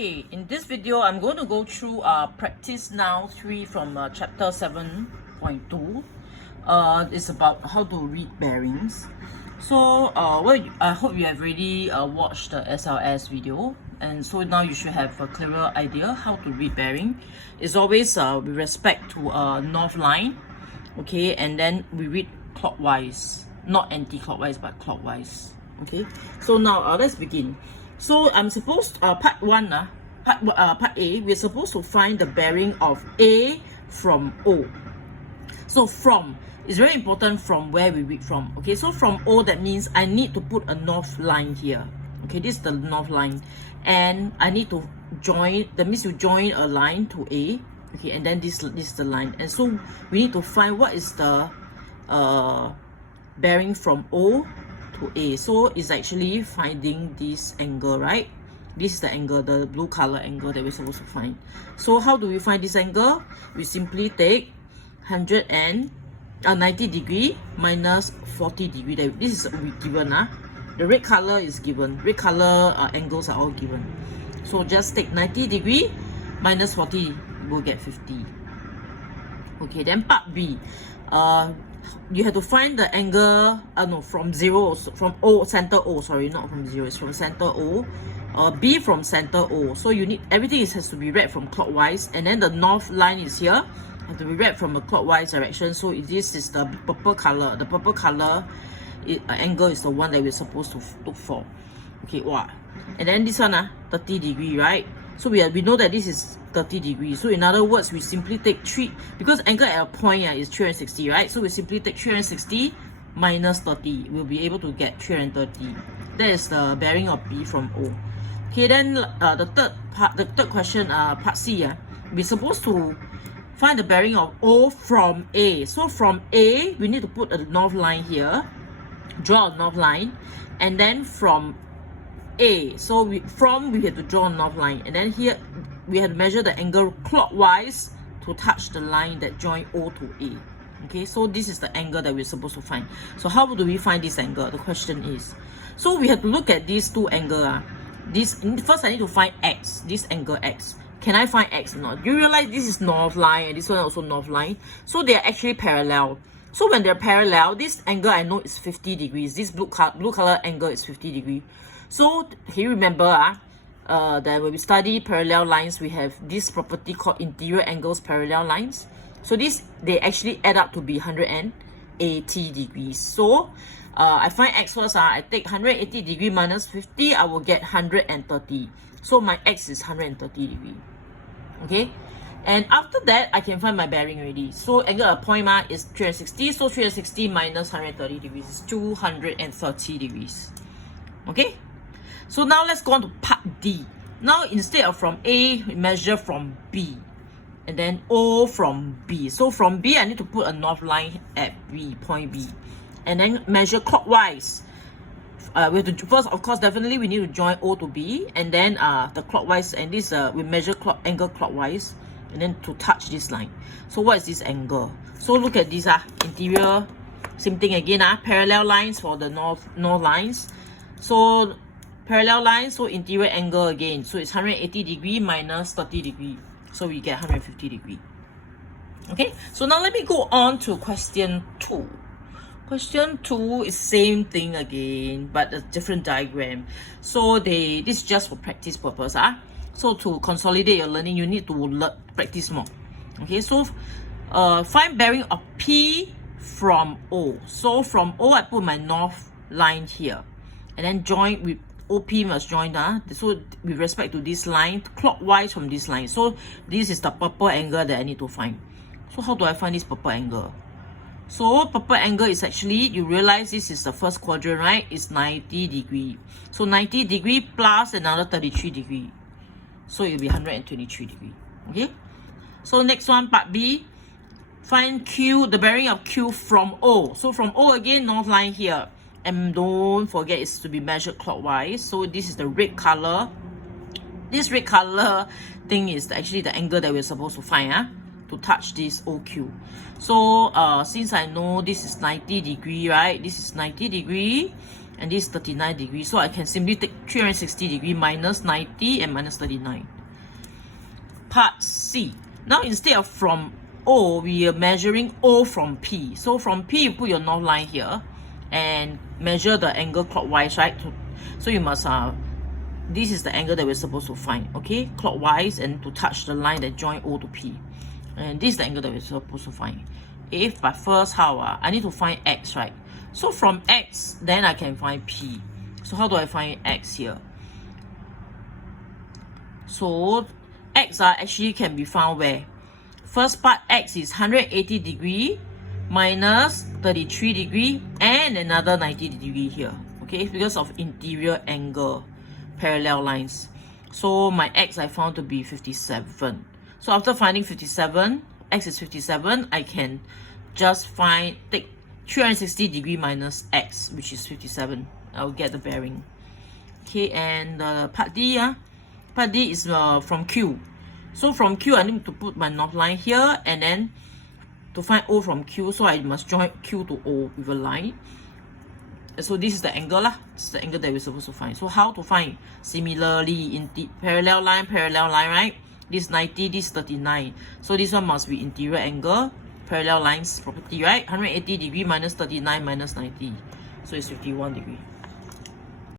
Okay, in this video, I'm going to go through Practice Now 3 from chapter 7.2. It's about how to read bearings. So, I hope you have already watched the SLS video. And so now you should have a clearer idea how to read bearing. It's always with respect to north line. Okay, and then we read clockwise. Not anti-clockwise, but clockwise. Okay, so now let's begin. So I'm supposed part A, we're supposed to find the bearing of A from O. So from is very important from where we read from. Okay, so from O, that means I need to put a north line here. Okay, this is the north line, and I need to join. That means you join a line to A. Okay, and then this is the line, and so we need to find what is the bearing from O to A. So it's actually finding this angle, right? This is the angle, the blue color angle that we're supposed to find. So how do we find this angle? We simply take 90 degree minus 40 degree. This is given. The red color is given. Red color angles are all given. So just take 90 degree minus 40, we'll get 50. Okay, then part B. You have to find the angle, from zero, from O, center O, sorry, not from zero, it's from center O, B from center O. So you need, everything has to be read from clockwise, and then the north line is here, have to be read from a clockwise direction. So this is the purple color. The purple color angle is the one that we're supposed to look for. Okay, wow. And then this one, 30 degree, right? So we know that this is 30 degrees. So in other words, we simply take 3, because angle at a point is 360, right? So we simply take 360 minus 30. We'll be able to get 330. That is the bearing of B from O. Okay, then the third question, part C, we're supposed to find the bearing of O from A. So from A, we need to put a north line here, draw a north line, and then from A, so we have to draw a north line, and then here we have to measure the angle clockwise to touch the line that join O to A. Okay, so this is the angle that we're supposed to find. So how do we find this angle? The question is, so we have to look at these two angles. First I need to find X, this angle X. Can I find X or not? You realize this is north line and this one also north line, so they are actually parallel. So when they're parallel, this angle I know is 50 degrees. This blue color angle is 50 degrees. So here remember that when we study parallel lines, we have this property called interior angles parallel lines. So they actually add up to be 180 degrees. So I find X first. I take 180 degree minus 50, I will get 130. So my X is 130 degree. Okay, and after that I can find my bearing already. So angle at a point is 360. So 360 minus 130 degrees is 230 degrees. Okay. So now let's go on to part D. Now instead of from A, we measure from B. And then O from B. So from B, I need to put a north line at B, point B. And then measure clockwise. We have to, first, of course, definitely we need to join O to B. And then the clockwise, and this we measure angle clockwise. And then to touch this line. So what is this angle? So look at this, interior, same thing again, parallel lines for the north lines. So parallel line, so interior angle again. So it's 180 degree minus 30 degree. So we get 150 degree. Okay, so now let me go on to question 2. Question 2 is same thing again, but a different diagram. So this is just for practice purpose. So to consolidate your learning, you need to practice more. Okay, so find bearing of P from O. So from O, I put my north line here. And then join with OP must join, so with respect to this line, clockwise from this line. So this is the purple angle that I need to find. So how do I find this purple angle? So purple angle is actually, you realize this is the first quadrant, right? It's 90 degree. So 90 degree plus another 33 degree. So it will be 123 degree. Okay. So next one, part B. Find Q, the bearing of Q from O. So from O again, north line here. And don't forget it's to be measured clockwise. So this is the red color. This red color thing is actually the angle that we're supposed to find to touch this OQ. So since I know this is 90 degree, right? This is 90 degree. and this is 39 degrees. So I can simply take 360 degrees minus 90 and minus 39. Part C. Now instead of from O, we are measuring O from P. So from P, you put your north line here and measure the angle clockwise, right? So you must, this is the angle that we're supposed to find, okay? Clockwise and to touch the line that join O to P. And this is the angle that we're supposed to find. But first, how? I need to find X, right? So from X, then I can find P. So how do I find X here? So X actually can be found where? First part, X is 180 degree minus 33 degree and another 90 degree here. Okay, because of interior angle, parallel lines. So my X I found to be 57. So after finding 57, X is 57, I can just take 360 degree minus X, which is 57. I'll get the bearing. Okay, and part D, part D is from Q. So from Q, I need to put my north line here, and then to find O from Q, so I must join Q to O with a line. So this is the angle lah. This is the angle that we're supposed to find. So how to find? Similarly, in the parallel line, right? This 90, this 39. So this one must be interior angle, parallel lines property, right? 180 degree minus 39 minus 90. So it's 51 degree.